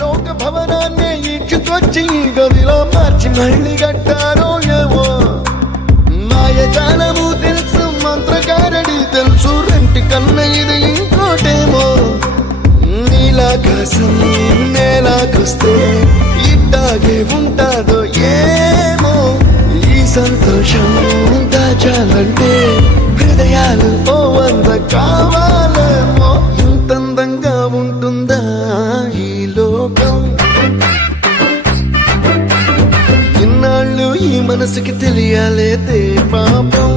లోక భవనాన్ని ఈడ్చుకొచ్చి గదిలో మార్చి మళ్ళీ కట్టారో ఏమో మాయజాలము తెలుసు మంత్రకారడి తెలుసు రెంటి కన్న ఇది ఇంకోటేమో నీలాకాశం నేలాకొస్తే ఇట్టాగే ఉంటాదో ఏమో ఈ సంతోషం దాచాలంటే హృదయాలు ఓ వంద కావాలేమో ఇంతందంగా ఉంటుందా ఈ లోకం ఇన్నాళ్ళు ఈ మనసుకి తెలియాలేదే పాపం